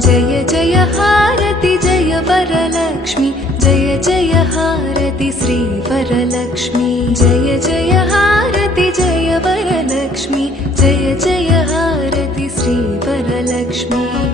जय जय हारति जय वरलक्ष्मी जय जय हारति श्री वरलक्ष्मी जय जय हारति जय वरलक्ष्मी जय जय हारति श्री वरलक्ष्मी।